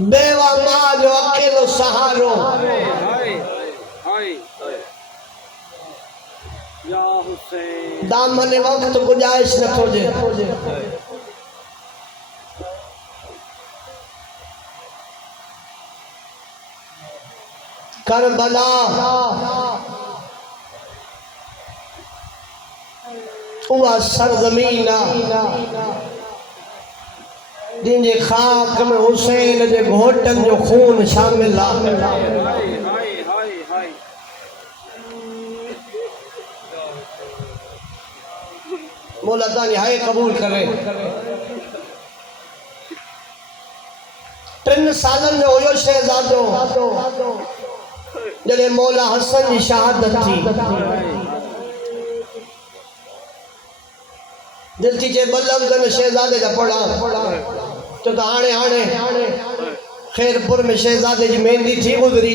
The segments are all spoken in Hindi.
बेवा माँ जो अकेलो सहारो दामन वक्त गुजाइश न खोजे करबला उहा सरजमीन जिनजे खाक में हुसैन जे घोटन जो खून शामिल आहे। मौला तानी हाय कबूल करे। 3 सालन जो हुयो शहजादो जॾहिं मौला हसन जी शहादत थी। दिल थी चे बल्लम शहजादे जा पढ़ा तो हाणे हाणे खैरपुर में शहजादे जी मेहंदी थी गुजरी।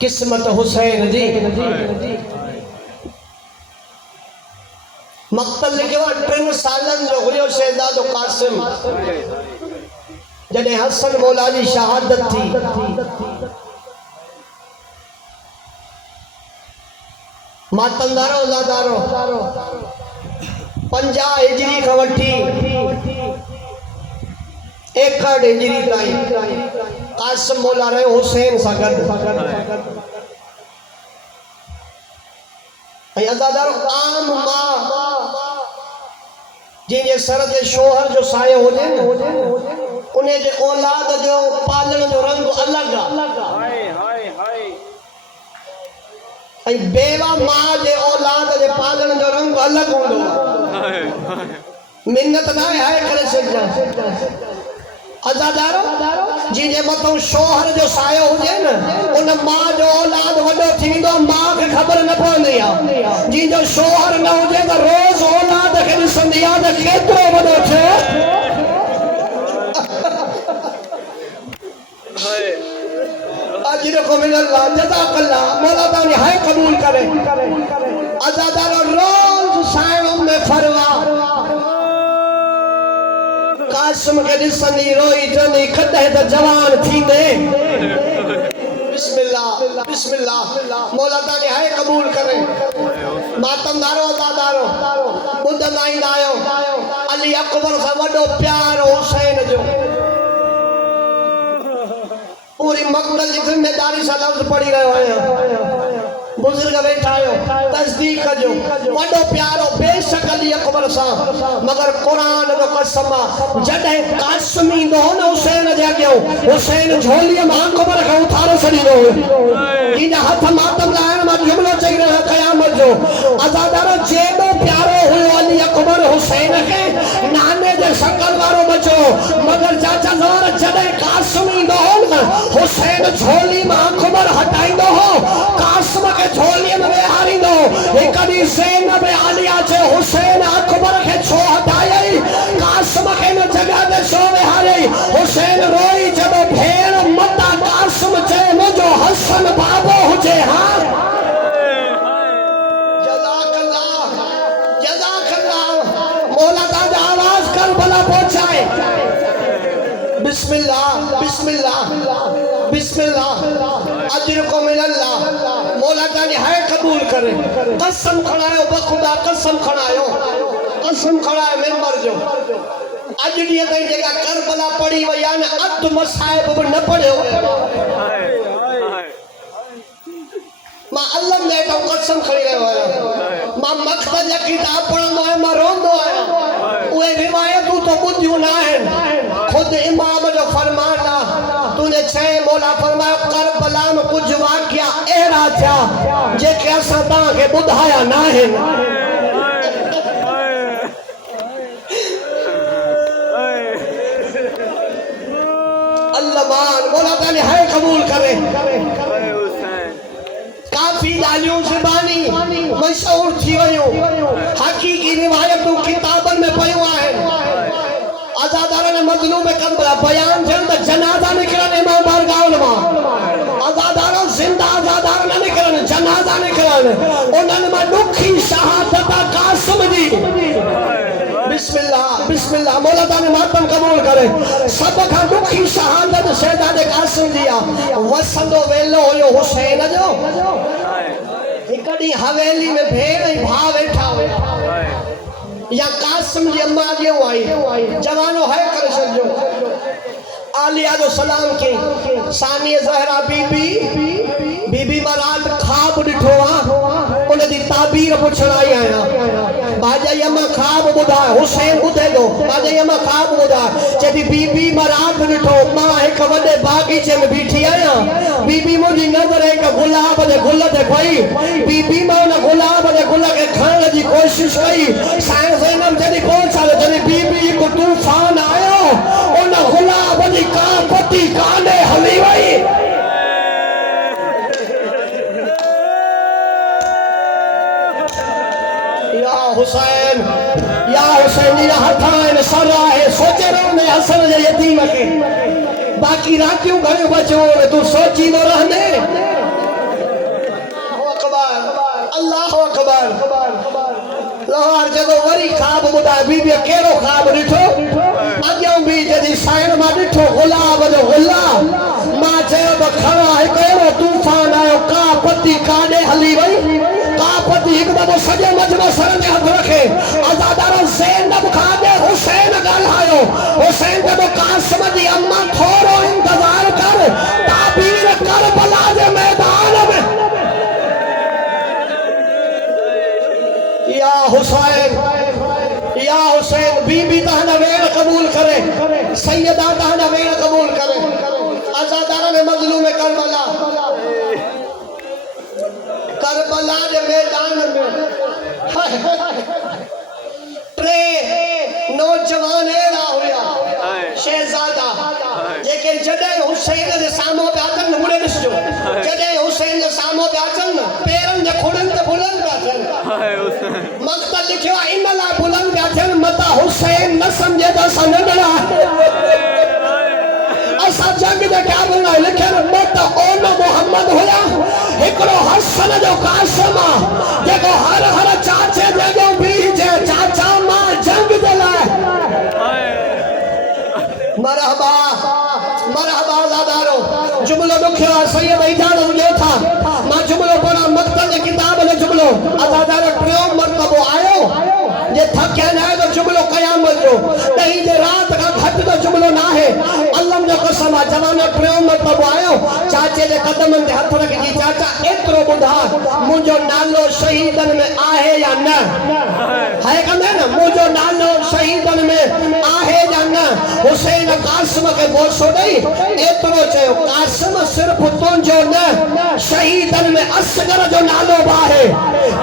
किस्मत हुसैन जी मक़तल लिखियो 3 सालन जो हुयो शहजादो कासिम जॾहिं हसन मौला जी शहादत थी। मातंदारो ज़ादारो 50 हिजरी खां वठी 61 हिजरी ताईं कासिम मौला रहियो हुसैन सां गॾु। ऐं अज़ादारो आम मां जंहिंजे सर ते शोहर जो सायो हुजे न उन जे औलाद जो पालण जो रंग अलॻि आहे। ऐं बेवा मां जे औलाद जे पालण जो रंग अलॻि हूंदो आहे। मिन्नत न आहे करे सघिजां। अज़ादारो जिनजे मथां शोहर जो सायो हुजे न उन मां जो औलाद वॾो थींदो मां खे ख़बर न पवंदी आहे। जिनजो शोहर न हुजे त रोज़ औलाद खे ॾिसंदी आहे त केतिरो वॾो थियो। अजरको मिनल्लाह जज़ाकल्लाह मौला तानी हाय कबूल करे। अज़ादारो रोज़ साइण में फरवा कासिम के ॾिसंदी रोई चवंदी कॾहिं त जवान थींदे। बिस्मिल्लाह बिस्मिल्लाह मौला तानी हाय कबूल करे। मातमदारो अज़ादारो ॿुधंदा ईंदा आहियो अली अकबर खां वॾो प्यार हुसैन जो। पूरी मक़तल जी ज़िम्मेदारी सां लफ़्ज़ पढ़ी रहियो आहियां। बुजुर्ग वेठा आहियो तस्दीक कजो वॾो प्यारो बेशक अली अकबर सां मगर क़ुरान जो कसम जॾहिं कासिम ईंदो हो न हुसैन जे अॻियां हुसैन झोलीअ मां अकबर खे उथारे छॾींदो हो। इन हथ मातम लाहिण मां जुमिलो चई रहियो क़यामत जो। अज़ादारो जेॾो प्यारो हुयो अली अकबर हुसैन खे नाने जे शकल वारो बचो मगर चाचा ज़ोर जॾहिं कासिम ईंदो हो न हुसैन झोली मां अकबर हटाईंदो हो कासिम खे झोलीअ में वेहारींदो। हिकु ॾींहुं ज़ैनब आलिया चयो हुसैन अकबर खे छो हटायई कासिम खे न जॻह ते छो वेहारई। हुसैन रोई चयो भेण मता कासिम चए मुंहिंजो हसन बाबो हुजे। हा जज़ाकल्लाह जज़ाकल्लाह मौला ताजा आवाज़ करबला पहुंचाए। बिस्मिल्लाह बिस्मिल्लाह बिस्मिल्लाह अजरको मिनल्लाह मौला तानी हाय कबूल करे। कसम खणायो बखुदा कसम खणायो मेंबर जो अज ॾींहं ताईं जेका करबला पढ़ी वई आहे न अधु मसाइब बि न पढ़ियो। मां अलम वेठो कसम खणी रहियो आहियां। मां मक़सद जा किताब पढ़ंदो आहियां मां रोंदो आहियां। उहे रिवायतूं तो ॿुधियूं न आहिनि ख़ुदि इमाम जो फरमान आहे। तूने चए मौला फरमायो करबला में कुछ वाक़िया अहिड़ा थिया जेके असां तव्हांखे ॿुधाया न आहिनि। अल्लाह मौला ताली हाय कबूल करे। काफ़ी ॻाल्हियूं ज़बानी मशहूर थी वियूं हक़ीक़ी रिवायतूं किताबनि में पयूं आहिनि। अज़ादार ने मज़लूम करबला बयान थियनि त जनाज़ा निकिरनि इमाम बारगाह मां। अज़ादार ज़िंदा अज़ादार न निकिरनि जनाज़ा निकिरनि उन्हनि मां ॾुखी शहादत कासिम जी। बिस्मिल्लाह मौला ताने मातम कबूल करे सब खां दुखी शहादत शहजादे कासिम दिया वसंदो वेलो हुयो हुसैन जो हिकड़ी हवेली में भेड़ ऐं भाउ वेठा हुया या कासिम जी अम्मा जो आई जवानो है करे छॾियो आलिया जो सलाम के सानी ज़हरा बीबी मराद ख्वाब ॾिठो आहे उन दी ताबीर पुछण आई आहियां भाॼाई अम्मा ख्वाब ॿुधाए हुसैन ॿुधे थो भाॼाई अम्मा ख्वाब ॿुधाए चए बीबी मराद ॾिठो मां हिक वॾे बागीचे में बीठी आहियां बीबी मुंहिंजी नज़र हिक गुलाब जे गुल ते पई बीबी मां उन गुलाब जे गुल खे खणण जी कोशिश कई साईं ज़ैनब जॾहिं पहुचायो जॾहिं बीबी हिक तूफ़ान आयो उन गुलाब जी का पत्ती काने हली वई हुसैन या हथान सरा है सोचे रहो ने हसन जे यतीम के बाकी रातियों घणो बचो तू सोची न रहने अल्लाह अकबर लोहार जदो वरी ख्वाब बुधा बीबी केरो ख्वाब ॾिठो अॼु भी जदी साइण मां ॾिठो गुलाब जो गुलाब मां चयो त खड़ा हिकु अहिड़ो तूफ़ान आयो का पत्ती काॾे हली वई का पत्ती हिकु दफ़ो सॼो मजमो सर में हथ रखे आज़ादारो ज़ैनब खां अॻु हुसैन ॻाल्हायो हुसैन जदो कासिम जी अम्मा थोरो इंतज़ार कर ताबीर करबला जे मैदान में या हुसैन बीबी तहना वेड़ कबूल करे सैयदा तहना वेड़ कबूल करे आज़ादारा ने मजलूम करबला के मैदान में ट्रे नौजवान एड़ा हुया शहजादा जेके जॾहिं हुसैन जे साम्हूं पिया अचनि मुड़े ॾिसजो जॾहिं हुसैन जे साम्हूं पिया अचनि पेरनि जे खुड़नि ते बुलंद पिया थियनि मक़सद लिखियो आहे इन लाइ बुलंद पिया थियनि मता हुसैन न सम्झे त असां नंढड़ा असां जंग जे क़याम लाइ लिखियलु मत ओन मोहम्मद हुया हिकिड़ो हसन जो कासिम जेको हर चाचे जॻह बीजे चाचा मां जंग जे लाइ मरहबा ज़ादारो जुमलो ॾुखियो आहे सैयद इजाज़त ॾियो था मां जुमलो पढ़ा मक़सद जे किताब जो जुमलो आज़ादारो टियों मरतबो आयो जे थकिया न आहे त जुमलो क़यामत जो ॾहीं जे राति खां घटि त जुमलो न आहे अल्लाह जो कसम आहे जवानो टियों मरतबो आयो चाचे जे कदमनि ते हथ रखी चाचा एतिरो ॿुधा मुंहिंजो नालो शहीदनि में आहे या न है कंदे न मुंहिंजो नालो शहीदनि में आहे या न हुसैन कासिम खे बोसो ॾेई एतिरो चयो कासिम सिर्फ़ु तुंहिंजो न शहीदनि में असगर जो नालो बि आहे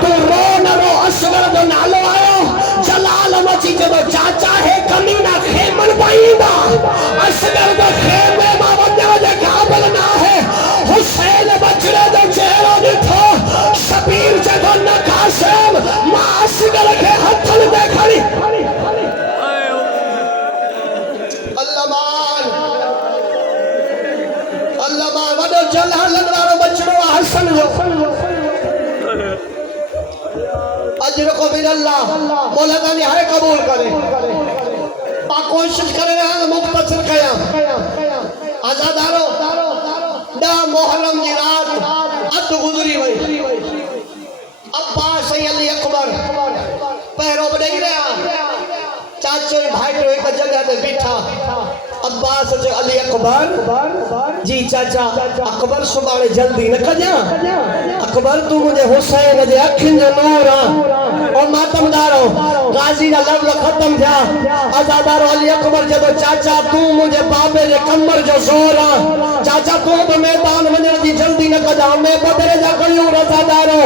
तूं रो न रो असगर जो नालो आयो जलाल मची जदो चाचा है कमीना खेमन पाईंदा असगर जो खेमे मां वञण जे क़ाबिल न आहे हुसैन बचड़े जो चेहरो ॾिठो शबीर जदो न कासिम मां असगर खे हथनि ते खणी अल्लाह वॾो जलालन वारो बचड़ो हसन जो अजर को बिन अल्लाह मौला तानी हर कबूल करे पा कोशिश करे रहा मुख्तसर कया आज़ादारो 10 मुहर्रम की रात अध गुजरी वई अब्बास अली अकबर पैरों बड़ई रहा चाचो भाई एक जगह पे बैठा अब्बास अली अकबर जी चाचा अकबर सुभाणे जल्दी न कजा अकबर तू मुझे हुसैन जे अखिन जो नूर आ और मातमदारो गाजी का लफ्ज खत्म था आज़ादारो अली अकबर जब चाचा तू मुझे बाबे जे कमर जो जोर आ चाचा तू भी मैदान वञण जी जल्दी न कजा मैं बदरे जा कयूं रज़ादारो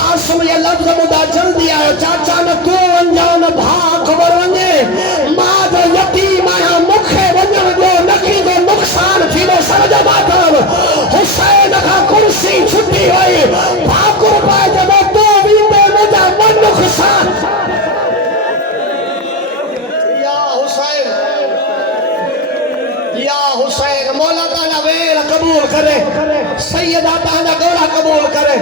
कासिम ये लफ्ज मुदा जल्दी आयो चाचा न तू अनजान भा अकबर वञे मां जो यतीम आया मुखे वञण जो नखी जो नुक़सान थींदो सर जो मातम हुसैन का कुर्सी छुटी हुई भाकुर पाए जब तू वींदे मुझा मन नुक़सान या हुसैन मौला ताला वेर कबूल करे सैयदा ताला गौरा कबूल करे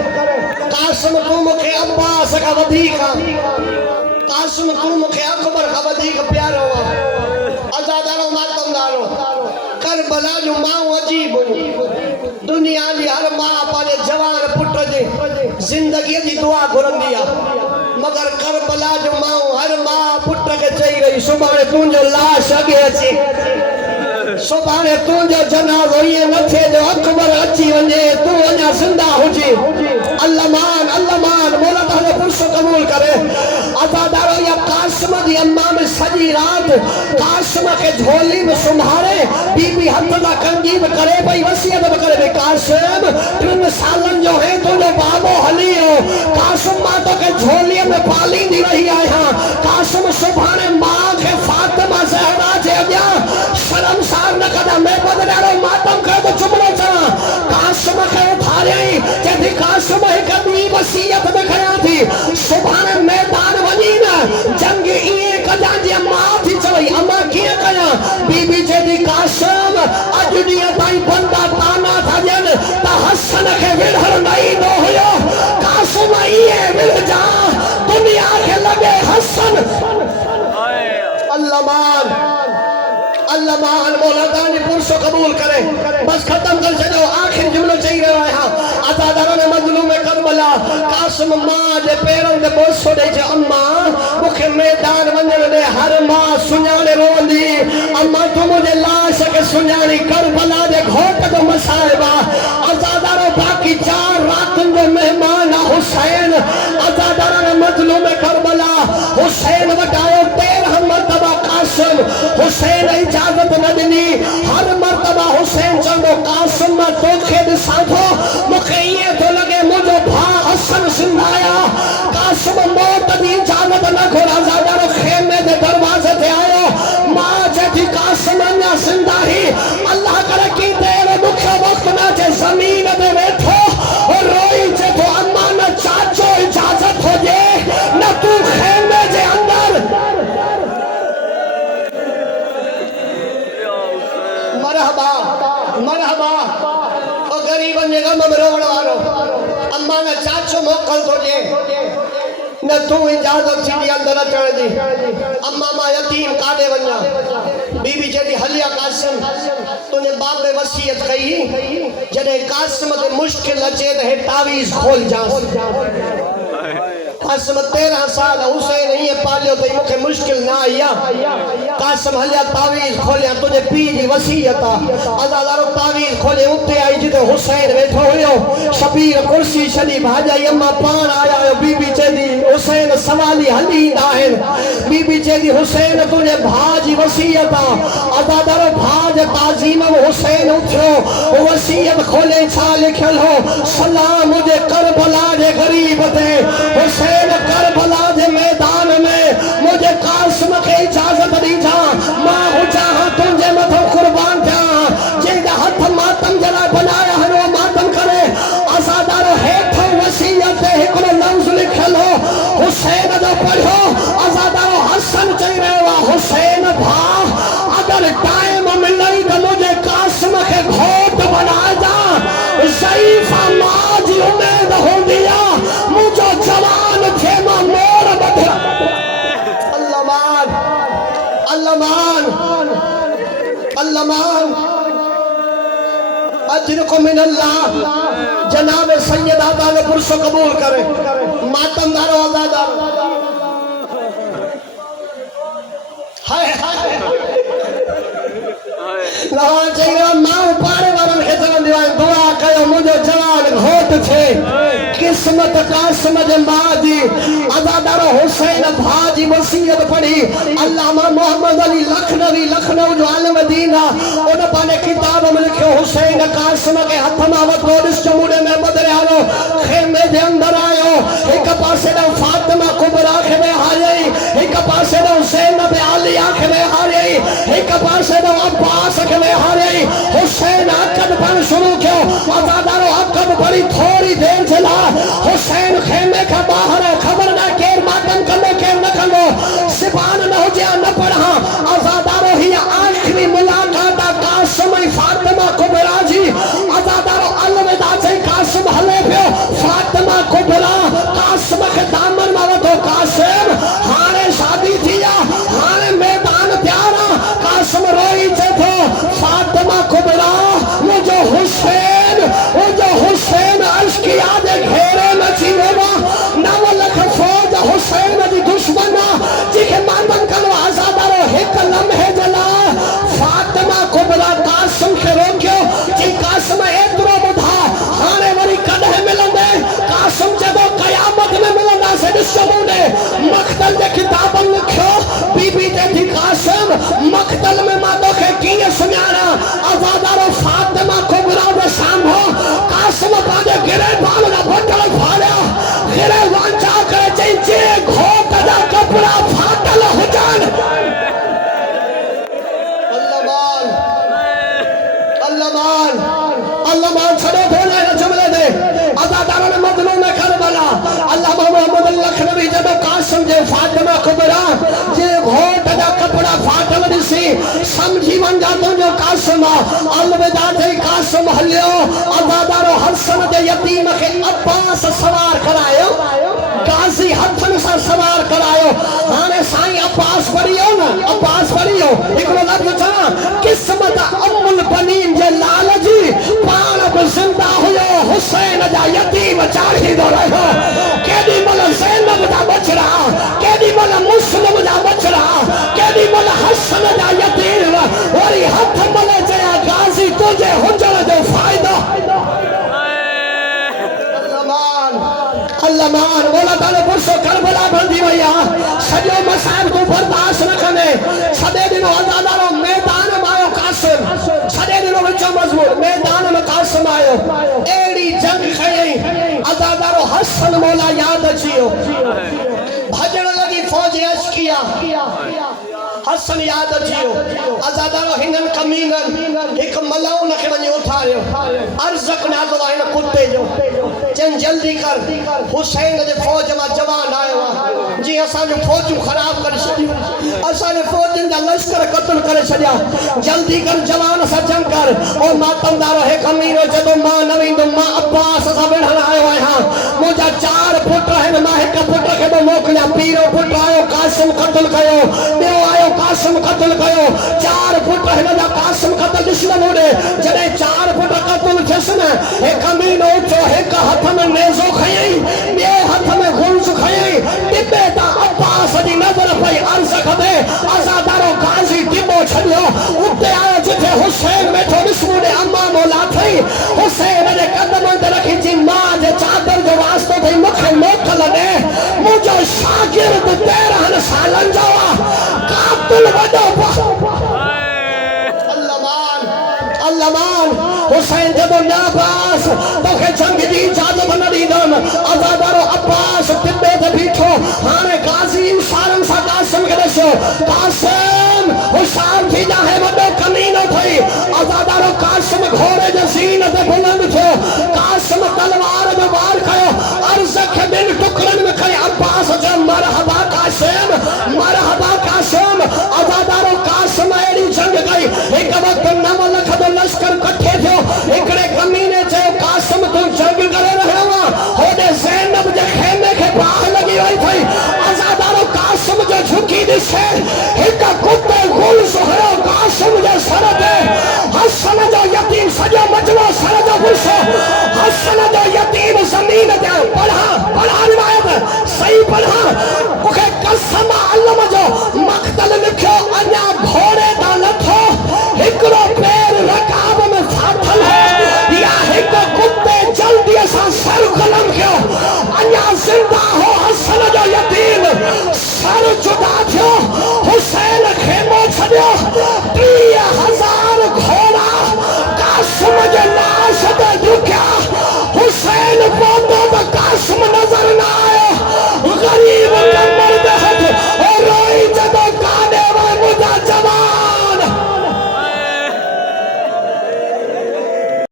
कासिम तू मुखे अब्बास का वधीक कासिम तू मुखे अकबर का वधीक प्यारो करबला जो मां अजीब दुनिया जी हर मां पाने जवान पुट जे जिंदगी जी दुआ घुरंदी आ मगर करबला जो मां हर मां पुट के चई रही सुभाणे तुंजो लाश अगे अची सुभाणे तुंजो जनाज़ो ये न थे जो अकबर अची वने तू अना जिंदा हुजी अल्लाह मोला ताले पुरसो कबूल करे अज़ादारो या कासिम दी अम्मा में सजी रात कासिम के झोली में संभाले बीबी हथ दा कंजीब करे भाई वसीयत करे भाई कासिम 3 सालन जो है तो जो बाबो हलियो कासिम मां तो के झोली में पाली दी रही आया कासिम सुभाणे मां के फातिमा ज़हरा जे अॻियां शर्मसार न कदा मैं बदलारो मातम कर तो चुमनो चा कासिम के उठारई जदी कासिम एक दी वसीयत में खया थी सुभाणे मैदान वनी ना जंग ये कदा जे मां थी चई अम्मा के कया बीबी जे दी कासिम अज दी ताई बंदा ताना था जन ता हसन के विढ़ नहीं दो होयो कासिम ये विढ़ जा दुनिया के लगे हसन अल्लाह मौला तानी पुरसो कबूल करे बस खत्म कर छो आखिर जुमलो चाहिए रहा है अज़ादारो ने मजलूम करबला कासिम मां जे पैरन दे बोसो दे जे अम्मा मुखे मैदान वञण दे हर मां सुञाणे रोंदी अम्मा तू मुझे लाश के सुञाणी करबला दे घोट तो मसाइबा अज़ादारो बाकी 4 रातन जो मेहमान हुसैन अज़ादारो ने मजलूम करबला हुसैन वटायो 13 मरतबा कासिम हुसैन इजाजत न दिनी हर मरतबा हुसैन चंदो कासिम में तोखे दिसा थो मुखे ये तो लगे मुझो भा हसन सिंधाया कासिम मौत दी इजाजत न घोड़ा ज़ादारो खेमे दे दरवाजे ते आयो मां जथी कासिम न सिंधाही अल्लाह करे की तेरे दुखे वक्त ना जे जमीन पे बैठो और रोई जे तो अम्मा न चाचो इजाजत हो जे न तू खेमे जे अंदर मरहबा ओ गरीबन जे गम में रोवण वारो अम्मा ने चाचो मोकल तो जे न तू इजाजत थी अंदर अचण दी अम्मा मां यतीम काडे वन्या बीबी जे दी हलिया कासिम तुने बाप ने वसीयत कई जने कासिम ते मुश्किल अचे त हे तावीज खोल जा कासिम 13 साल हुसैन ये पालियो तो मुखे मुश्किल ना आया कासिम हलिया तावीज खोलिया तुझे पी जी वसीयत अज़ादारो तावीज खोले उते आई जिते हुसैन बैठो हुयो शबीर कुर्सी छडी भाजाई अम्मा पान आया बीबी चेदी हुसैन सवाली हली दाहिन बीबी चेदी हुसैन तुझे भाजी वसीयत अज़ादारो भाज ताजीम हुसैन उठो वसीयत खोले छा लिखल हो सलाम मुझे करबला जे गरीब ते हुसैन करबला जे मैदान में मुझे कासिम के इजाजत दी जा मां हो चाहा तुझे मथो कुर्बान था जेदा हाथ मातम जरा बनाया हनो मातम करे अज़ादारो हेठ वसीयत एकरो लफ्ज लिखल हो हुसैन जो पढ़ो अज़ादारो हसन चई रहा हुसैन भा अगर टाइम मिलई तो मुझे कासिम के घोट बना जा ज़ईफा मां जी उम्मीद हो दिया मुझो जवान थे मां मोर बदला अल्लाह अजरको मिन अल्लाह जनाब सैयद आदाल पुरसो कबूल करे मातमदारो आजादार हाय हाय लहा चाहिए मां पारे वारन के जवान दीवान दुआ कयो मुझो जवान घोट थे किस्मत कासिम जे मां जी अज़ादारो हुसैन भाजी वसीयत पढ़ी अल्लामा मोहम्मद अली लखनऊ जो आलिम दीना उन पाने किताब में लिखो हुसैन कासिम के हथ में वतो इस चमूड़े में बदले आलो खेमे जे अंदर आयो एक पासे दा फातिमा कुबरा के में हाई एक पासे दा हुसैन बे अली आंख में हाई एक पासे दा अब्बास के में हाई हुसैन अकद पर शुरू कियो अज़ादारो अकद बड़ी थोड़ी देर चला हुसैन खेमे का बाहर खबर ना केर मातम कलो केर न कलो सिबान न हो जा न पढ़ा अज़ादारो ही आखिरी मुलाकात कासिम फातिमा कुबरा जी अज़ादारो अलविदा से कासिम हले पियो फातिमा कुबरा कासिम के दामन में वतो कासिम हाने शादी थिया हाने मैदान त्यारा कासिम रोई चे थो फातिमा कुबरा फातिमा कुबरा जे घोट दा कपड़ा फाटल दिसी समझी वन जा तुझो कासिम अलविदा थे कासिम हलियो अज़ादारो हसन दे यतीम के अब्बास सवार करायो गाजी हथन सा सवार करायो हाने साईं अब्बास पढ़ियो ना अब्बास पढ़ियो एकलो लफ्ज छा किस्मत अम्मुल बनीन जे लाल जी पान अब जिंदा हुयो हुसैन जा यतीम चाही दो रहो केदी मल ज़ैनब जा बचड़ा केदी मल मुस्लिम जा बचड़ा केदी मल हसन जा यतीम वरी हथ मले जया गाजी तुझे हुजण जो फायदा अल्लाह मान बोला ताले पुरसो करबला बंदी भैया सजो मसाब को बर्दाश्त न कने सदे दिनो अज़ादारो मैदान में आयो कासिम सदे दिनो विच मजबूर मैदान में कासिम आयो एड़ी जंग खई अज़ादारो हसन मौला याद अचियो भजन लगी फौज अच किया हसन याद अचियो अज़ादारो हिनन कमीनन एक मलाउ न के वने उठायो अर्ज़क नालो है न कुत्ते जो चन जल्दी कर हुसैन जे फौज में जवान आयो जी असा जो फौज खराब कर छडियो असा ने फौजन दा लश्कर कत्ल करे छडिया जल्दी कर जवान सा जंग कर और मातमदार है कमीनो जदो मां नवींदो मां अब्बास सा बेढ़न आयो है हां मुजा 4 पुत्र है मां एक पुत्र के दो मोकलिया पीरो पुत्र आयो कासिम कत्ल कयो बे आयो कासिम कत्ल कयो 4 पुत्र है ना कासिम कत्ल दुश्मन होने जने 4 पुत्र कत्ल थसन है कमीनो उठो है का हाथ में नेज़ो खई बे हाथ में गुंज खई टिबे ता अब्बास दी नजर पई अर्ज कदे अज़ादारो गाजी टिबो छडियो उते आयो जिथे हुसैन बैठो बिस्मुदे अम्मा मौला थई हुसैन ने कदम ते रखी जी मां जे चादर जो वास्तो भई मुखे मोकल दे मुजो शागिर्द 13 सालन जावा कातिल वडो अल्लाह हुसैन जब नाबास तो के जंग दी इजाजत न दीदम अज़ादारो अब्बास तिब्बे ते बीठो हाने गाजी इशारन सा कासिम के दसो कासिम हुसैन थी जा है वडो कमीनो थई अज़ादारो कासिम घोड़े जे सीन ते बुलंद थो कासिम तलवार जो वार कयो अर्ज़ के बिन टुकड़न में खई अब्बास जे मरहबा कासिम अज़ादारो कासिम एड़ी जंग गई एक वक्त 9 लाख दो लश्कर इकट्ठे थो एकड़े कमीने चे कासिम तू जंग करे रहे वा होदे ज़ैनब जे खेमे के बाह लगी हुई थी अज़ादारो कासिम जो झुकी दिसे